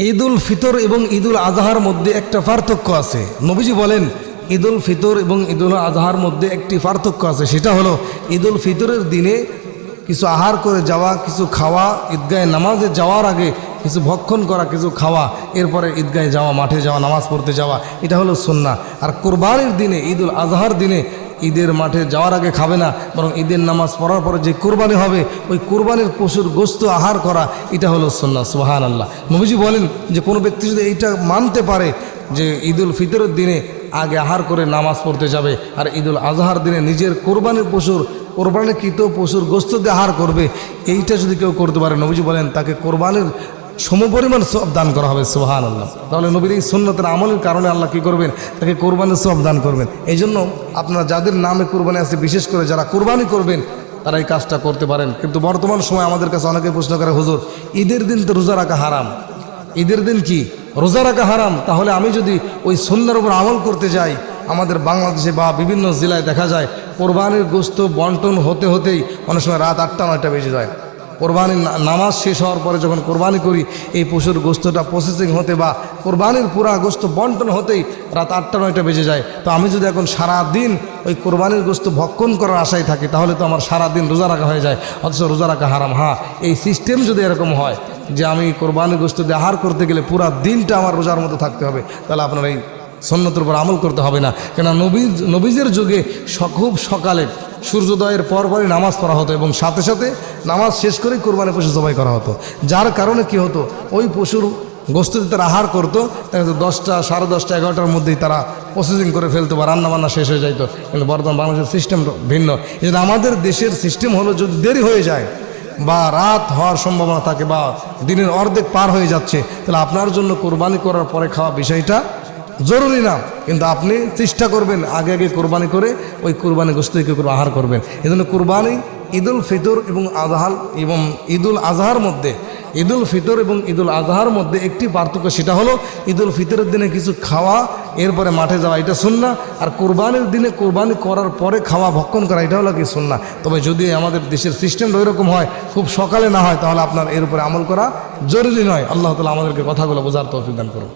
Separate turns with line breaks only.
ঈদুল ফিতর এবং ঈদুল আজহার মধ্যে একটা পার্থক্য আছে। নবীজি বলেন, ঈদুল ফিতর এবং ঈদুল আজহার মধ্যে একটি পার্থক্য আছে। সেটা হলো, ঈদুল ফিতরের দিনে কিছু আহার করে যাওয়া, কিছু খাওয়া, ঈদগাহে নামাজে যাওয়ার আগে কিছু ভক্ষণ করা, কিছু খাওয়া, এরপরে ঈদগাহে যাওয়া, মাঠে যাওয়া, নামাজ পড়তে যাওয়া, এটা হলো সুন্না আর কোরবানির দিনে, ঈদুল আজহার দিনে ঈদের মাঠে যাওয়ার আগে খাবে না, বরং ঈদের নামাজ পড়ার পরে যে কোরবানি হবে, ওই কোরবানির পশুর গোস্ত আহার করা, এটা হলো সন্না সুহান আল্লাহ নবীজি বলেন যে কোনো ব্যক্তি যদি এইটা মানতে পারে যে ঈদুল ফিতরের দিনে আগে আহার করে নামাজ পড়তে যাবে, আর ঈদুল আজহার দিনে নিজের কোরবানির পশুর, কোরবানিকৃত পশুর গোস্ত দিয়ে আহার করবে, এইটা যদি কেউ করতে পারে, নবীজি বলেন তাকে কোরবানির সমপরিমাণ সব দান করা হবে সোহান আল্লাহ তাহলে নবীর এই সুন্নতের আমলের কারণে আল্লাহ কী করবেন? তাকে কোরবানির সব দান করবেন। এই জন্য আপনারা যাদের নামে কোরবানি আছে, বিশেষ করে যারা কোরবানি করবেন, তারা এই কাজটা করতে পারেন। কিন্তু বর্তমান সময় আমাদের কাছে অনেকে প্রশ্ন করে, হুজুর, ঈদের দিন তো রোজা রাখা হারাম। ঈদের দিন কি? রোজা রাখা হারাম? তাহলে আমি যদি ওই সন্ন্যার উপর আমল করতে যাই, আমাদের বাংলাদেশে বা বিভিন্ন জেলায় দেখা যায়, কোরবানির গোস্ত বন্টন হতে হতেই অনেক সময় রাত আটটা, নয়টা বেজে যায়। কোরবানির নামাজ শেষ হওয়ার পরে যখন কোরবানি করি, এই পশুর গোস্তটা প্রসেসিং হতে বা কোরবানির পুরা গোস্ত বন্টন হতেই রাত আটটা, নয়টা বেজে যায়। তো আমি যদি এখন সারা দিন ওই কোরবানির গোস্ত ভক্ষণ করার আশায় থাকি, তাহলে তো আমার সারা দিন রোজা রাখা হয়ে যায়। অথচ রোজা রাখা হারাম। হ্যাঁ এই সিস্টেম যদি এরকম হয় যে আমি কোরবানির গোস্ত দিয়ে আহার করতে গেলে পুরা দিনটা আমার রোজার মতো থাকতে হবে, তাহলে আপনার এই সন্ন্যতের উপর আমল করতে হবে না। কেন নবীজ নবীজের যুগে খুব সকালে সূর্যোদয়ের পরপরই নামাজ পড়া হতো এবং সাথে সাথে নামাজ শেষ করেই কোরবানি পশু জবাই করা হতো। যার কারণে কি হতো, ওই পশুর গোস্ত যদি তারা আহার করতো দশটা, সাড়ে দশটা, এগারোটার মধ্যেই তারা প্রসেসিং করে ফেলতো বা রান্নাবান্না শেষ হয়ে যাইতো। কিন্তু বর্তমান বাংলাদেশের সিস্টেম ভিন্ন। এই আমাদের দেশের সিস্টেম হলো যদি দেরি হয়ে যায় বা রাত হওয়ার সম্ভাবনা থাকে বা দিনের অর্ধেক পার হয়ে যাচ্ছে, তাহলে আপনার জন্য কোরবানি করার পরে খাওয়া বিষয়টা জরুরি না। কিন্তু আপনি চেষ্টা করবেন, আগে আগে কোরবানি করে ওই কোরবানি গোস্ত থেকে করে আহার করবেন। এই জন্য কোরবানি ঈদুল ফিতর এবং আজহার এবং ঈদুল আজহার মধ্যে, ঈদুল ফিতর এবং ঈদুল আজহার মধ্যে একটি পার্থক্য সেটা হলো, ঈদুল ফিতরের দিনে কিছু খাওয়া, এরপরে মাঠে যাওয়া, এটা শুননা আর কোরবানির দিনে কোরবানি করার পরে খাওয়া, ভক্ষণ করা, এটা হলো কি শুননা তবে যদি আমাদের দেশের সিস্টেমটা ওইরকম হয়, খুব সকালে না হয়, তাহলে আপনার এর উপরে আমল করা জরুরি নয়। আল্লাহ তালা আমাদেরকে কথাগুলো বোঝার তৌফিক দান করুন।